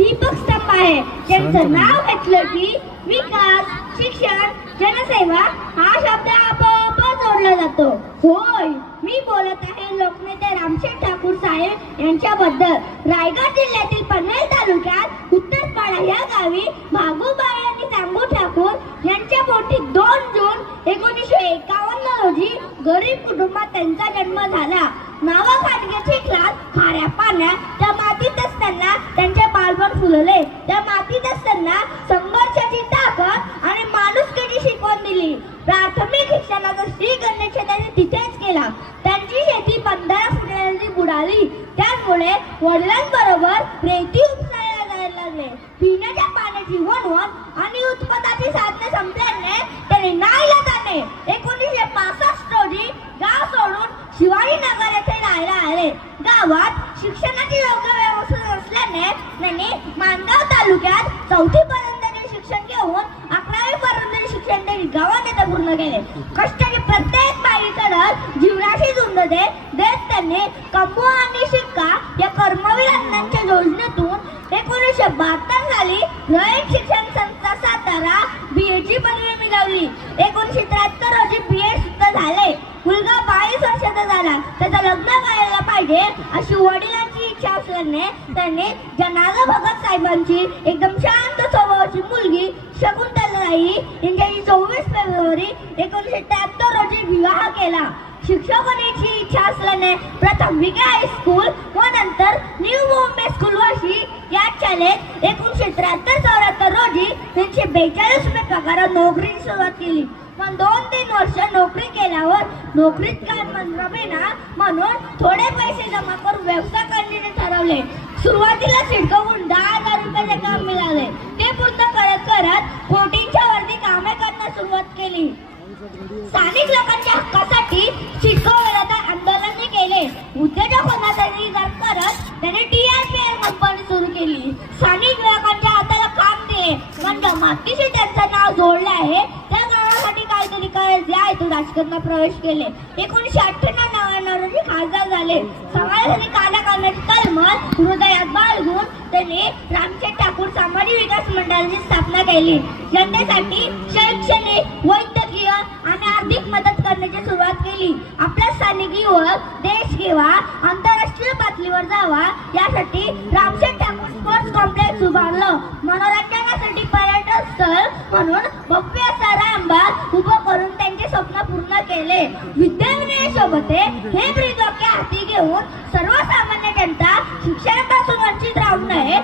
दीपक स्तंभ आहे. त्यांचं नाव घेतलं की विकास, शिक्षण, जनसेवा हा शब्द आपोआप जोडला जातो. होय, मी बोलत आहे लोकनेते रामशेठ ठाकूर साहेब यांच्याबद्दल. रायगड जिल्ह्यातील पनवेल तालुक्यात उत्तरपाडा या गावी भागूबाई आणि तांबू ठाकूर यांच्या पोटी 2 जून 1951 रोजी गरीब कुटुंबात त्यांचा जन्म झाला. नावाखाली चिखलात खाऱ्या पाण्यात त्या मातीत असताना त्यांचे बालपण फुलले. त्या मातीत असताना संघर्षाची ताकद आणि माणुसकीची शिकवण दिली. प्राथमिक शिक्षणाचा श्री गणेश त्यांनी तिथेच केला. त्यांची शेती 15 फुटांनी बुडाली. त्यामुळे वडिलांबरोबर रेती उपसायला जायला लागले. पिण्याच्या पाण्याची वणवण आणि उत्पन्नाची साधने संपल्याने त्यांनी नाईलाजाने 1965 रोजी गाव सोडून शिवाजीनगर येथे राहायला आले. गावात शिक्षणाची योग्य व्यवस्था नसल्याने त्यांनी माणगाव तालुक्यात 4थी पर्यंतचे शिक्षण घेऊन 11वी पर्यंतचे शिक्षण त्यांनी गावात येथे पूर्ण केले. कष्टाची प्रत्येक पायरीकडे जीवनाशी झुंज देत त्यांनी कंबू आणि शिक्का या कर्मवीर अण्णांच्या योजनेतून 1972 साली रयत शिक्षण संस्था सातारा BA ची पदवी मिळवली. 1973 रोजी BA सुद्धा झाले. मुलगा 22 वर्षाचा झाला. त्याचं लग्न करायला पाहिजे अशी वडिलांची इच्छा असल्याने त्यांनी जनार्दन भगत साहेबांची एकदम शांत स्वभावाची मुलगी शकुंतलाबाई यांच्याशी 24 फेब्रुवारी 1973 रोजी विवाह केला. शिक्षकांची इच्छा असल्याने प्रथम विके हायस्कूल व नंतर न्यू बॉम्बे स्कूल वाशी या शाळेत 1973-74 रोजी 342 रुपये पगारात नोकरीची सुरुवात केली. पण 2-3 वर्ष नोकरी केल्यावर नोकरीत काय मंत्राबेना म्हणून थोडे पैसे जमा करून व्यवसाय करण्याचे ठरवले. सुरुवातीला सिडकोहून 10,000 रुपयाचे काम मिळाले. ते पूर्ण करत कोटींच्या वरती कामे करण्यास सुरुवात केली. स्थानिक लोकांच्या हक्कासाठी सिडको विरोधात आंदोलन केले. उद्योजक होण्यासाठी करत त्याने TRPL कंपनी सुरू केली. स्थानिक लोकांच्या हाताला काम दिले. म्हणजे मातीशी त्यांचं नाव जोडले आहे त्या गावासाठी काहीतरी करायचे आहे तो राजकारणात प्रवेश केले. 1998 रोजी खासदार झाले. समाजासाठी कार्य करण्याची तळमळ हृदयात बाळगून त्यांनी रामशेठ ठाकूर सामाजिक विकास मंडळाची स्थापना केली. जनतेसाठी शैक्षणिक, वैद्यकीय आणि आर्थिक मदत करण्याची सुरुवात केली. आपल्या स्थानिक युवक देश किंवा आंतरराष्ट्रीय पातळीवर जावा यासाठी रामशेठ ठाकूर स्पोर्ट्स कॉम्प्लेक्स उभारलं. मनोरंजनासाठी पर्यटन स्थळ म्हणून भव्य असा रामबाग उभं करून त्यांचे स्वप्न पूर्ण केले. विद्याविनयासोबत हे ब्रिज हाती घेऊन सर्वसामान्य जनता शिक्षणापासून वंचित राहू नये